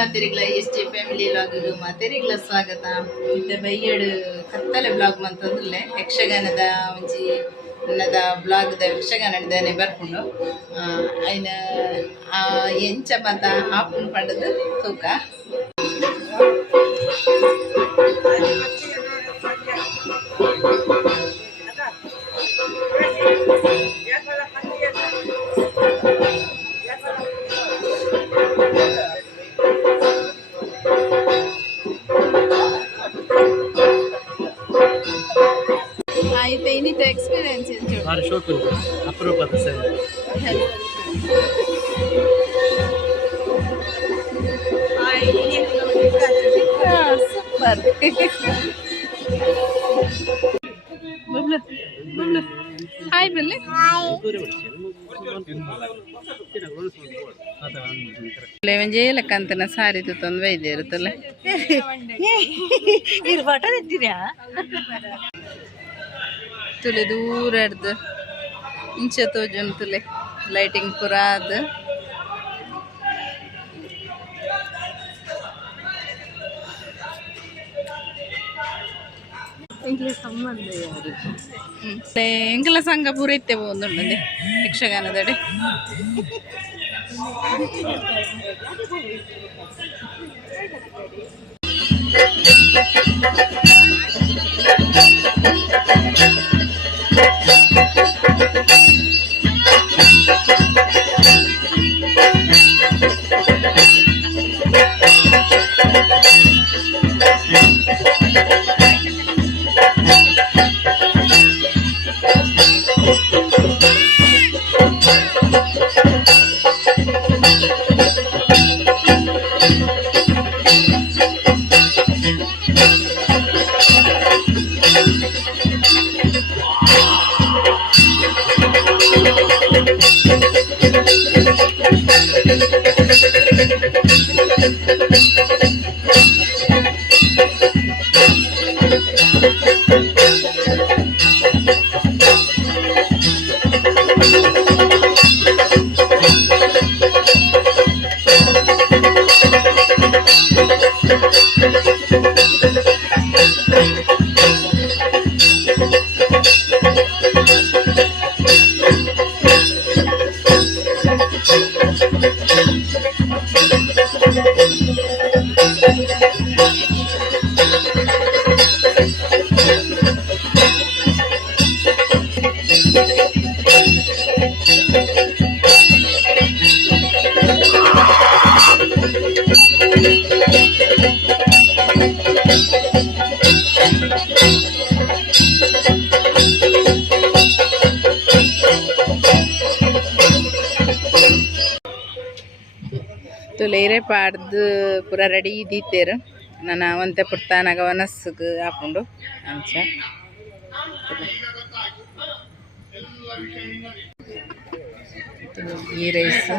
ಮಾತೆರಿಗ್ಲ S J family ವ್ಲಾಗಿಗೂ ಮಾತೆರಿಗ್ಲ ಸ್ವಾಗತ. ಇತ್ತೆ ಬೈಯಡು ಕತ್ತಲೆ ಬ್ಲಾಗ್ ಮಂತಂದ್ರೆ ಯಕ್ಷಗಾನದ ಒಂಜಿ ನನ್ನದ ಬ್ಲಾಗ್ದ ಯಕ್ಷಗಾನದಾನೆ ಬರ್ಕೊಂಡು ಅಯ್ನ ಎಂಚ ಮತ ಆಪುನ್ ಪಂಡದು ತೂಕ అయితే ఇనిట ఎక్స్‌పీరియన్స్ ఏంటి ಭಾರಿ ಶೋಕ್ ಉಂಟು ಅಪರೂಪದ ಸರಿ ಸೂಪರ್ ಬಬ್ಲು ಹಾಯ್ ಬಲ್ಲೆ ಒಂಜೇ ಲೆಕ್ಕಂತನ ಸಾರಿ ತಂದು ವೈದ್ಯ ಇರುತ್ತಲ್ಲ ಇದು ಫೋಟೋ ತೆಗ್ದಿರಾ ತುಲೆ ದೂರ ಹಿಡ್ದು ಇಂಚೆ ತೋಜುನ್ ತುಲೆ ಲೈಟಿಂಗ್ ಪೂರ ಅದು ಎಂಕಲ ಸಂಘ ಪೂರ ಇತ್ತೆ ಒಂದುಂಡೆ ಯಕ್ಷಗಾನದಡೆ ತುಲೇರೆ ಪಾಡ್ದು ಪೂರ ರೆಡಿ ಇದ್ದೀತೇರು ನಾನು ಅವಂತೆ ಪುಡ್ತಾನಾಗ ವನಸ್ಸಿಗೆ ಹಾಕೊಂಡು ಅಂಚ ಗೀ ರೈಸ್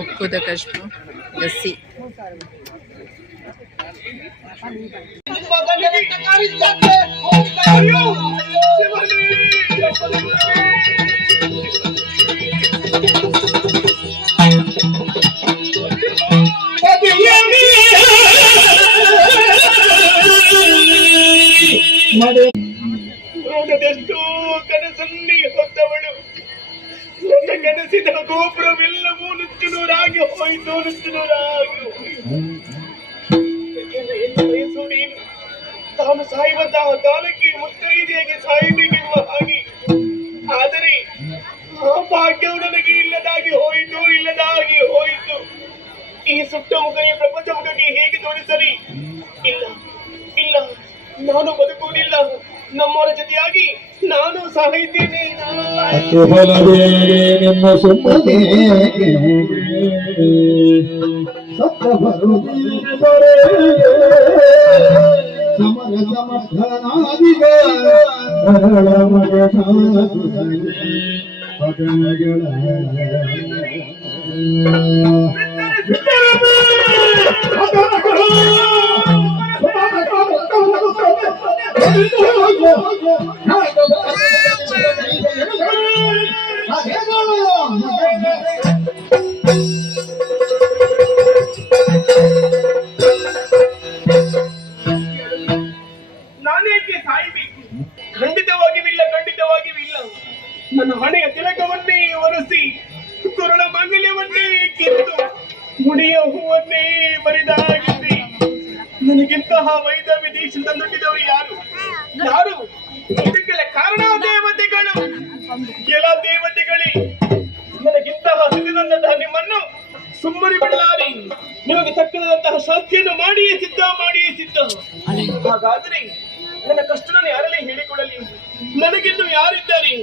ಉಕ್ಕುದ ಕಶ್ಪು ಗಸಿ ನೋಡದೆಷ್ಟೋ ಕನಸಲ್ಲಿ ಹೊತ್ತವಳು ನನ್ನ ಕನಸಿನ ಗೋಪುರವೆಲ್ಲವೂ ನುಚ್ಚುನೂರಾಗಿ ಹೋಯಿತು ಬಯಸು ನೀನು ತಾನು ಸಾಯುವಂತಹ ಕಾಲಕ್ಕೆ ಮುತ್ತೈದೆಯಾಗಿ ಸಾಯಬೇಕೆನ್ನುವ ಹಾಗೆ. ಆದರೆ ಆ ಭಾಗ್ಯವು ನನಗೆ ಇಲ್ಲದಾಗಿ ಹೋಯಿತು. ಈ ಸುಟ್ಟ ಮುಖ ಈ ಪ್ರಪಂಚ ಮುಖಕ್ಕೆ ಹೇಗೆ ತೋರಿಸಲಿ? ಇಲ್ಲ ನಾನು ಬದುಕುವುದಿಲ್ಲ. ನಮ್ಮವರ ಜೊತೆಯಾಗಿ ನಾನು ಸಾಹಿದ್ದೇನೆ. ನಿಮ್ಮ ಸುಮ್ಮನೆ ಸತ್ಯ ಬರುವುದರೆ ಸಮರ ಸಮರ್ಥನಾದಿಗ ಭಾಗ್ಯವಿಲ್ಲ. ನನ್ನ ಹಣೆಯ ತಿಲಕವನ್ನೇ ಒರೆಸಿ ಕುರುಳ ಮಂಗಲ್ಯವನ್ನೇ ಕಿತ್ತು ಮುಡಿಯ ಹೂವನ್ನೇ ಬರಿದಾಗಿಸಿ ನನಗಿಂತಹ ವೈದ್ಯ ದೀಕ್ಷೆ ತಂದೊಡ್ಡಿದವರು ಯಾರು ಯಾರು? ಇದಕ್ಕೆಲ್ಲ ಕಾರಣ ದೇವತೆಗಳು. ಕೆಲ ದೇವತೆಗಳೇ ನನಗಿಂತಹ ಸಿದ್ಧದಂತಹ ನಿಮ್ಮನ್ನು ಸುಮ್ಮನೆ ಬಿಡಲಾರಿ. ನಿಮಗೆ ತಕ್ಕದಂತಹ ಶಾಸ್ತಿಯನ್ನು ಮಾಡಿಯೇ ಸಿದ್ಧ. ಹಾಗಾದರೆ ನನ್ನ ಕಷ್ಟವನ್ನು ಯಾರಲ್ಲಿ ಹೇಳಿಕೊಳ್ಳಲಿ? ನನಗಿನ್ನು ಯಾರಿದ್ದಾರೆ?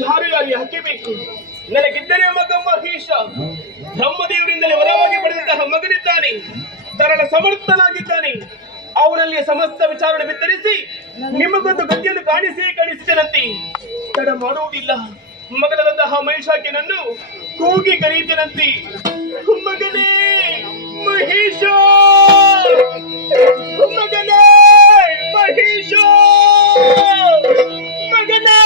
ಯಾರು ಯಾಕೆ ಬೇಕು? ನನಗಿದ್ದರೆ ಮಗ ಮಹೇಶ, ಬ್ರಹ್ಮದೇವರಿಂದಲೇ ವರವಾಗಿ ಪಡೆದಂತಹ ಮಗನಿದ್ದಾನೆ, ಸರಳ ಸಮರ್ಥನಾಗಿದ್ದಾನೆ. ಅವರಲ್ಲಿ ಸಮಸ್ತ ವಿಚಾರಣೆ ವಿತರಿಸಿ ನಿಮಗೊಂದು ಗತಿಯನ್ನು ಕಾಣಿಸಿದನಂತೆ. ತಡ ಮಾಡುವುದಿಲ್ಲ. ಮಗನಾದಂತಹ ಮಹಿಷಾಕಿನನ್ನು ಕೂಗಿ ಕರೆಯುತ್ತೇನಂತೆ. ಮಗನೇ ಮಹೇಶ, ಮಗನೇ ಮಹೇಶ, ಮಗನೇ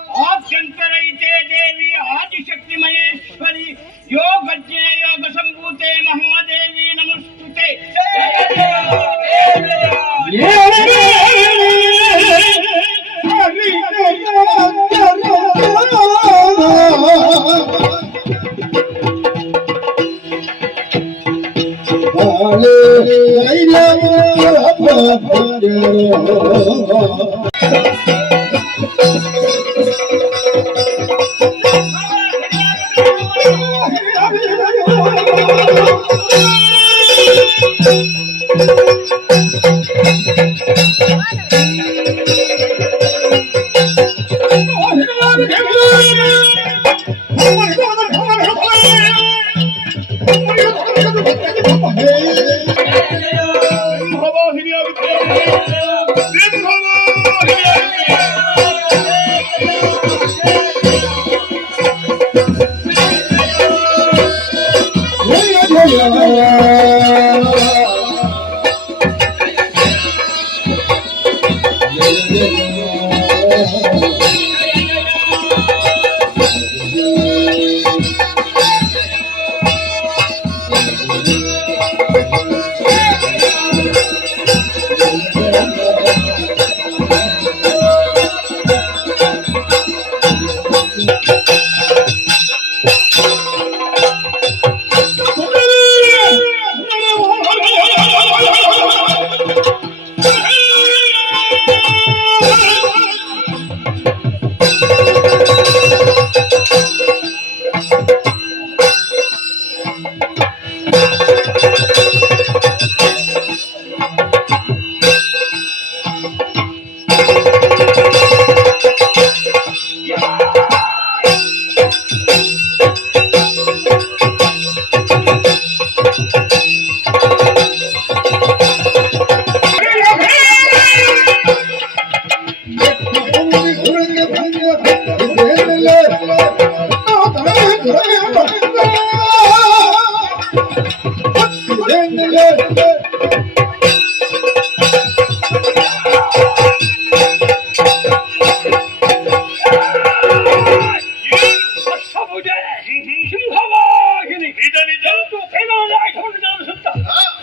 आद्यंतरहिते देवी आदिशक्ति महेश्वरी योगज्ञे योग संभूते महादेवी नमस्तुते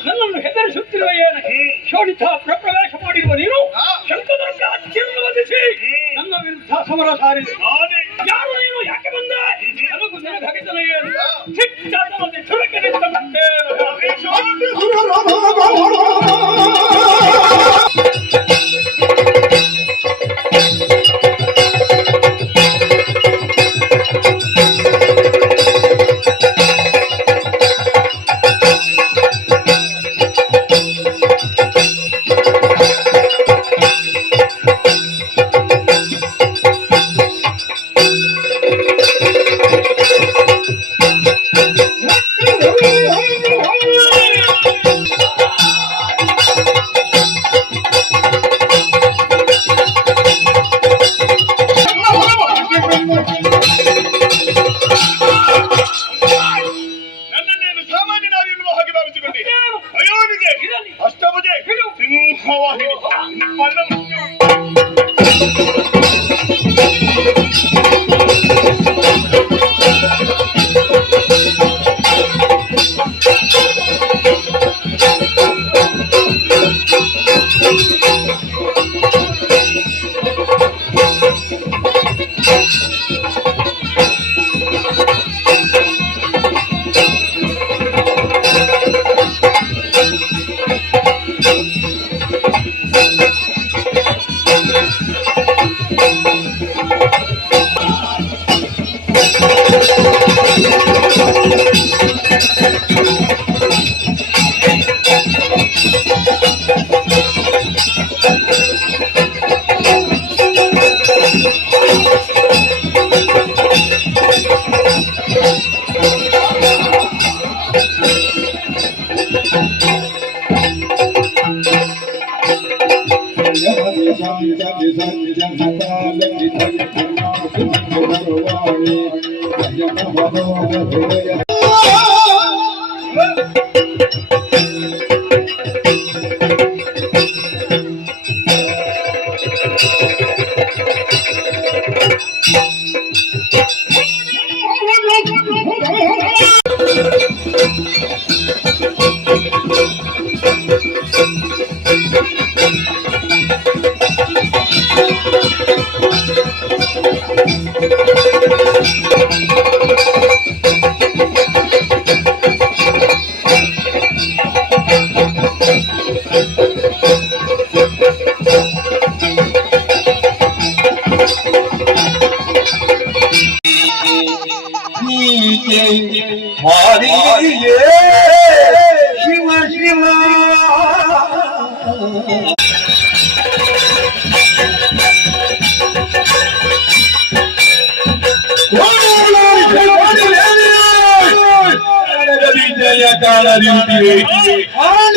ನನ್ನನ್ನು ಹೆದರಿಸುತ್ತಿರುವ ಏನು ಶೋಣಿತ ಪ್ರವೇಶ ಮಾಡಿರುವ ನೀನು ಶಂಕದುರ್ಗ ಅತ್ತಿಯನ್ನು ವಧಿಸಿ ನನ್ನ ವಿರುದ್ಧ ಸಮರ ಸಾರಿದೆ. ಯಾರು ನೀನು, ಯಾಕೆ ಬಂದ? ನನಗೂ ನಿನಗೆ ಹಗೆತನ ಏನು? ಸಿಟ್ಟಾದವಂತೆ ಸುರಕ್ಕೆ ನಿಂತಂತೆ ಶಿವ ಶಿವ ಜಯ ಕಾಲದಿಂದಿವೆ ಆಳಿ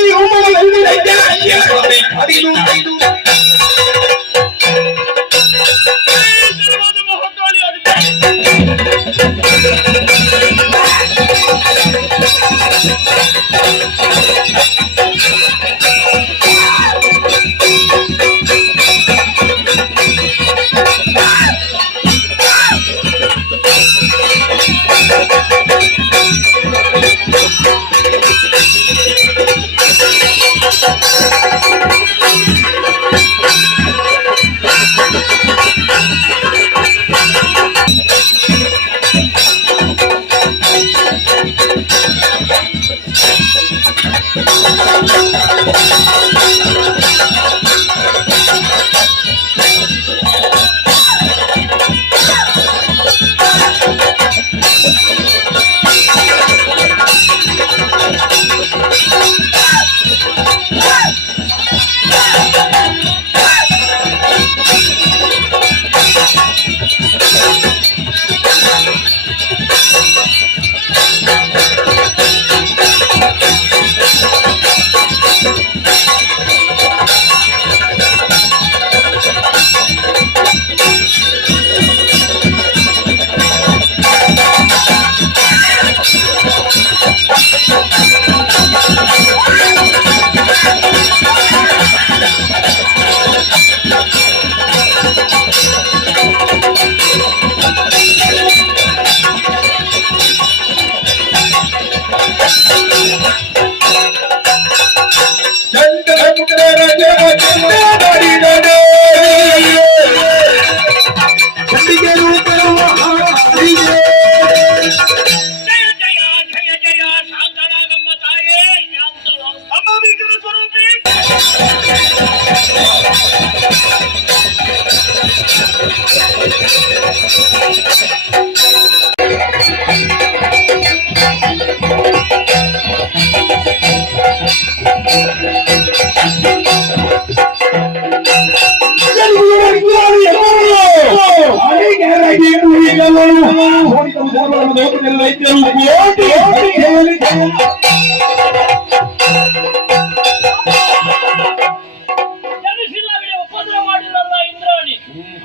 ಜನಿಸಿದಾಗಲೇ ಉಪದ್ರ ಮಾಡಿರಲ್ಲ ಇಂದ್ರಾಣಿ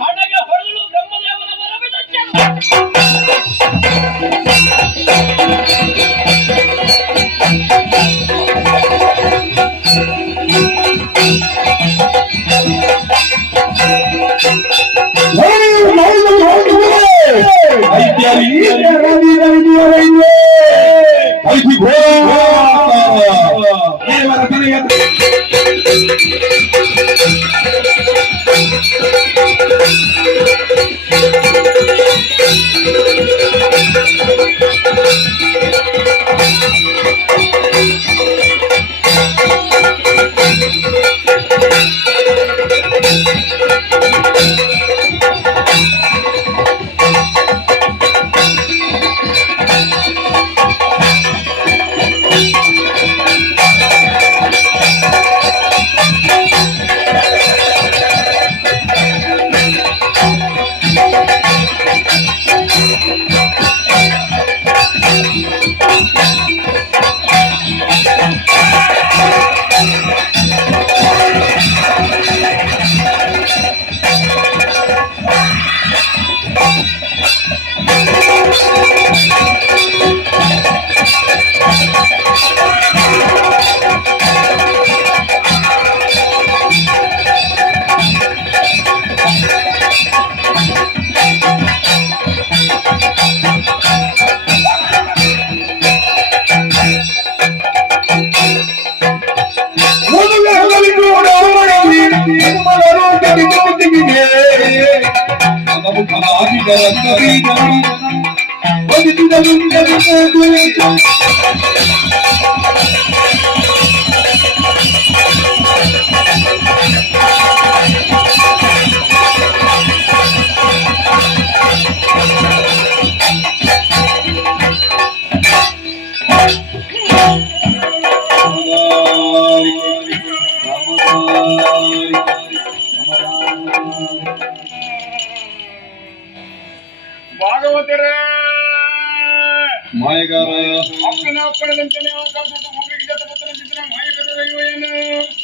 ಹಣಗೆ ಹೊಡೆದಳು ಬ್ರಹ್ಮದೇವನ ವರವಿದ ಭಾಗವತರೇ ಮಾಯಗಾರ ಅಪ್ಪನ ಅಪ್ಪಣದಂತೆ ಆಕಾಶದ ಭೂಮಿಗೆ ಜತಪತ್ರ ಚಿತ್ರ ಮಾಯಗದವಯ್ಯನು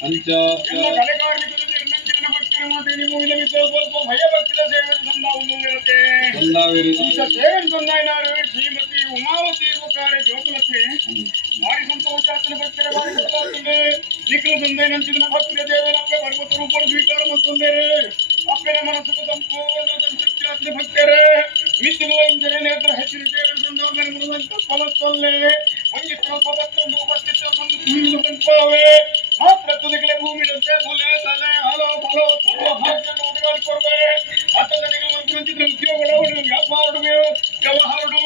ಅಂಚ ಎಲ್ಲ ಕಲೆಗಾರಿಕದಲ್ಲಿ ಎಣ್ಣಂಚಿನ ಭಕ್ತರ ಮಾತೆ ನೀವು ಇಲ್ಲವಿದ್ದ ಸ್ವಲ್ಪ ಭಯಭಕ್ತಿಯ ಸೇವೆ ಸಂದಾವುದಿರುತ್ತೆ ಈತ ಸೇವನ್ ಸಂದಾಯನಾರು ಶ್ರೀಮತಿ ಉಮಾವತಿ ಮುಖಾರೆ ಜೋಕುಲಕ್ಕೆ ಭಾರಿ ಸಂತೋಷಾತನ ಭಕ್ತರ ಭಾರಿ ಸಂತೋಷ ನಿಖಿಲ ಸಂದಾಯನಂಚಿನ ಭಕ್ತಿಯ ದೇವನಪ್ಪ ಪರ್ವತ ರೂಪರು ಸ್ವೀಕಾರ ಮತ್ತೊಂದೇರೆ ಅಪ್ಪನ ಮನಸ್ಸು ಸಂಪೂರ್ಣ ಸಂತೃಪ್ತಿಯಾತ್ಮ ಭಕ್ತರೇ ಮಿತ್ತಿರುವ ಇಂಜನೆ ನೇತ್ರ ಹೆಚ್ಚಿನ ದೇವರ ಸಂದಾವನೆ ಮುರುವಂತ ಫಲಸ್ತೊಲ್ಲೆ ಒಂಜಿತ್ರ ಪದಕ್ಕೊಂದು ಉಪಸ್ಥಿತ ಒಂದು ಭೂಮಿಗೆ ಬಂದ್ಕೊಳ್ಳವೆ ಮಾತ್ರ ತುದಿಗಳೇ ಭೂಮಿಡಂತೆ ಮೂಲೆ ತಲೆ ಹಲೋ ಫಲೋ ಸರ್ವ ಭಾಗ್ಯವನ್ನು ಉಡುಗಾಡಿ ಕೊಡುವೆ ಅತ್ತದನಿಗೆ ಮಂತ್ರಿಸಿದ ಉದ್ಯೋಗಗಳು ವ್ಯಾಪಾರಗಳು ವ್ಯವಹಾರಗಳು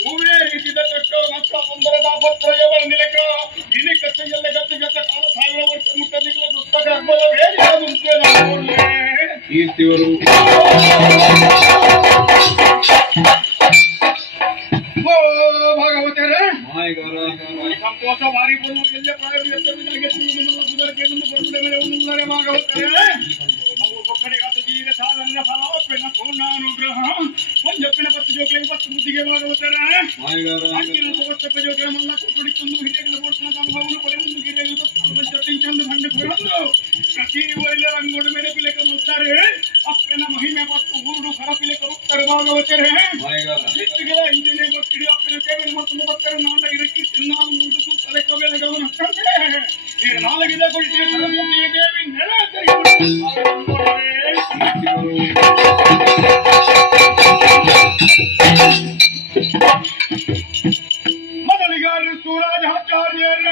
ಹೂವೇ ರೀತಿದ ಕಟ್ಟ ಮಕ್ಕ ಸುಂದರದ ಪತ್ರಯಗಳ ನಿಲಕ ಇನಿ ಕಚ್ಚೆಯಲ್ಲೇ ಗತ್ತು ಗತ್ತ ಕಾಲ ಸಾವಿರ ವರ್ಷ ಮುಟ್ಟದಿಗಳ ಪುಸ್ತಕ ಹಬ್ಬದ ವೇದಿಕೆ ಕೀರ್ತಿಯವರು ಭಾಗವತರೇ ಮಾಯಗಾರ ಸಂತೋಷ ಭಾರಿ ಬರುವ ಎಲ್ಲ ಪ್ರಾಯೋಗಿಕ ಸುಧಾರಕ್ಕೆ ಬಂದು ಬರುವುದೇ ಮೇಲೆ ಭಾಗವತರೇ ಅವು ಒಕ್ಕಡೆಗಾತ ಜೀವ ಸಾಧನ ಫಲಾಪೆನ ಪೂರ್ಣಾನುಗ್ರಹ ಒಂಜಪ್ಪಿನ ಪತ್ತು ಜೋಕಲಿಗೆ ಪತ್ತು ಬುದ್ಧಿಗೆ ಭಾಗವತರೇ ಮಾಯಗಾರ ಅಂಕಿನ ಸವಸ್ತಕ ಜೋಕಲ ಮಲ್ಲ ಕೊಡಿಕೊಂಡು ಹಿರಿಯಗಳ ಬೋಟ್ನ ಅನುಭವವನ್ನು ಪಡೆದು ಗಿರಿಯಗಳು ಪಂಚಂದು ಖಂಡ ಕೊಡಲು ಪ್ರತಿ ಊರಿನ ರಂಗೋಡು ಮೇಲೆ ಪಿಲಕ ಹೋಗ್ತಾರೆ ಅಪ್ಪನ ಮಹಿಮೆ ಮತ್ತು ಊರುಡು ಕರಪಿಲಕ ಹೋಗ್ತಾರೆ ಭಾಗವತರೇ ಮಾಯಗಾರ ಮಿತ್ತಿಗಳ ಇಂಜಿನಿಯರ್ ಭಕ್ತಿಡಿ ಅಪ್ಪನ ಸೇವೆ ಮತ್ತು ಭಕ್ತರ ನಾಡ ಇದಕ್ಕೆ ಚಿನ್ನಾಲು ಮುಂದುಕು ತಲೆಕ ಮೇಲೆ ಗಮನ ಕಂಡ್ರೆ ಈ ನಾಲಗಿದ ಕೊಟ್ಟಿಯ ಸರಸ್ವತಿ ದೇವಿ ಮೊದಲಿಗಾರರು ಸೂರಾಜ ಆಚಾರ್ಯರ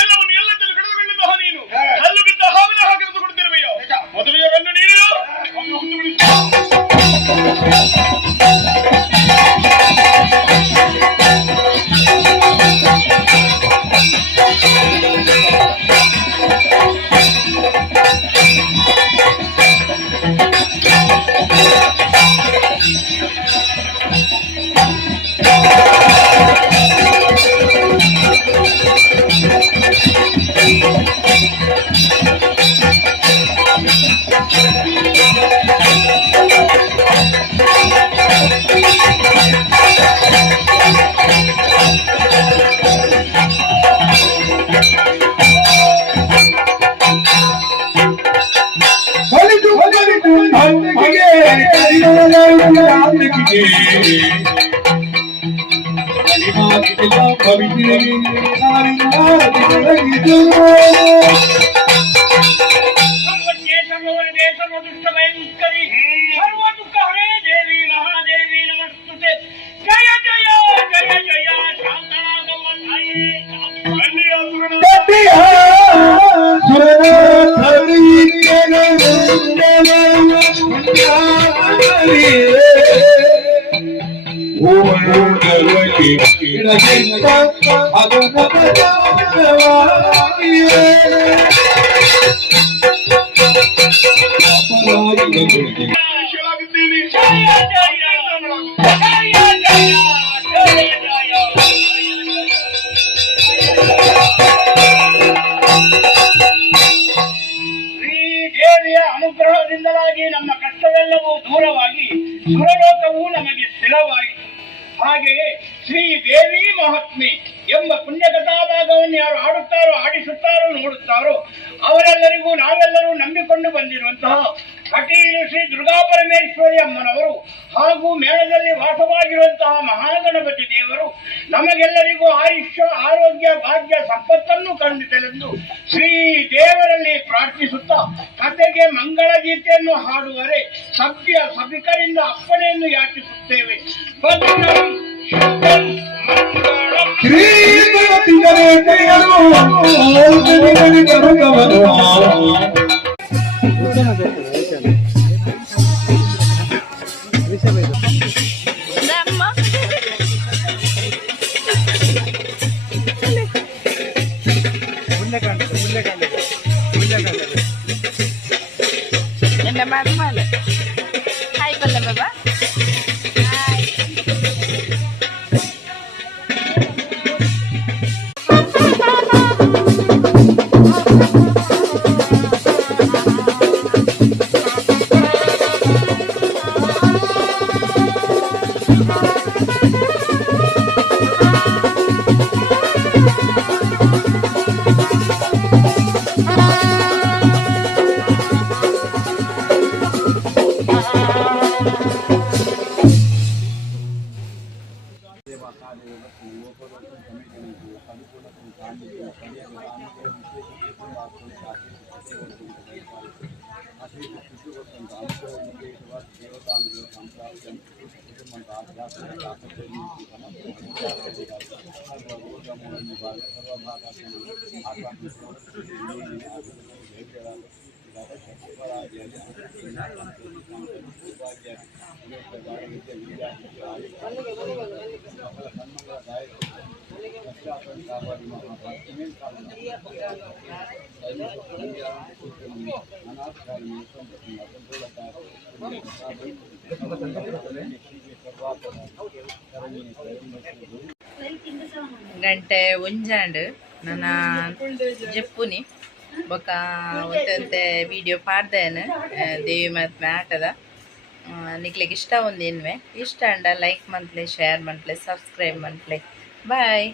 ಎಲ್ಲವನ್ನು ಎಲ್ಲದನ್ನು ಕಳೆದುಕೊಂಡಿದ್ದ ನೀನು ಅಲ್ಲು ಬಿದ್ದ ಹಾವಿನ ಹಾಗೆ ಕೊಡುತ್ತಿರುವೆಯೋ ಮದುವೆಯ ಗಂಡು ನೀನು ಸರ್ವಜ್ಞೇಶ್ವರವರದೇ ಸರ್ವದುಷ್ಟ ಭಯಂಕರಿ ಸರ್ವ ದುಃಖ ಹರೇ ದೇವಿ ಮಹಾದೇವಿ ನಮಸ್ತುತೆ. ಜಯ ಜಯ ಜಯ ಜಯ ಶಾಂತನಾಗಮ್ಮ ತಾಯೇ. ಶಿಲಾಗಿದ್ದೀನಿ. ಜಯ ಜಯ ಜಯ ಜಯ ಜಯ ಶ್ರೀ ದೇವಿಯ ಅನುಗ್ರಹದಿಂದಲಾಗಿ ನಮ್ಮ ಕಷ್ಟವೆಲ್ಲವೂ ದೂರವಾಗಿ ಸುರಲೋಕವೂ ನಮಗೆ ಸ್ಥಿರವಾಯಿತು. ಹಾಗೆಯೇ ಶ್ರೀ ದೇವಿ ಮಹಾತ್ಮೆ ಎಂಬ ಪುಣ್ಯಕಥಾಭಾಗವನ್ನು ಯಾರು ಆಡುತ್ತಾರೋ ಆಡಿಸುತ್ತಾರೋ ನೋಡುತ್ತಾರೋ ಅವರೆಲ್ಲರಿಗೂ ನಾವೆಲ್ಲರೂ ನಂಬಿಕೊಂಡು ಬಂದಿರುವಂತಹ ಕಟೀಲು ಶ್ರೀ ದುರ್ಗಾ ಪರಮೇಶ್ವರಿ ಅಮ್ಮನವರು ಹಾಗೂ ಮೇಳದಲ್ಲಿ ವಾಸವಾಗಿರುವಂತಹ ಮಹಾಗಣಪತಿ ದೇವರು ನಮಗೆಲ್ಲರಿಗೂ ಆಯುಷ್ಯ ಆರೋಗ್ಯ ಭಾಗ್ಯ ಸಂಪತ್ತನ್ನು ಕಂಡಿತೆಂದು ಶ್ರೀ ದೇವರಲ್ಲಿ ಪ್ರಾರ್ಥಿಸುತ್ತಾ ಕಥೆಗೆ ಮಂಗಳ ಗೀತೆಯನ್ನು ಹಾಡುವರೆ ಸಭ್ಯ ಸಭಿಕರಿಂದ ಅಪ್ಪಣೆಯನ್ನು ಯಾಚಿಸುತ್ತೇವೆ. ಭದ್ರಂ ಶುಭಂ ಮಂಗಳಂ. എൻ്റെ മരുമകള് ഹായ് പല്ലേ ബാബാ. ಗಂಟೆ ಒಂಜಾಂಡ್ ನನ್ನ ಜಪ್ಪುನಿ ಬೊಕ ಒಂತೆ ವಿಡಿಯೋ ಪಾಡ್ದೇನು ದೇವಿ ಮಹಾತ್ಮೆ ಆಟದ ನಿಕ್ಲಿಗೆ ಇಷ್ಟ ಒಂದೇನ್ವೆ ಇಷ್ಟ ಅಂಡ ಲೈಕ್ ಮಂತ್ಲೆ ಶೇರ್ ಮಂತ್ಲೆ ಸಬ್ಸ್ಕ್ರೈಬ್ ಮಂತ್ಲೆ ಬಾಯ್.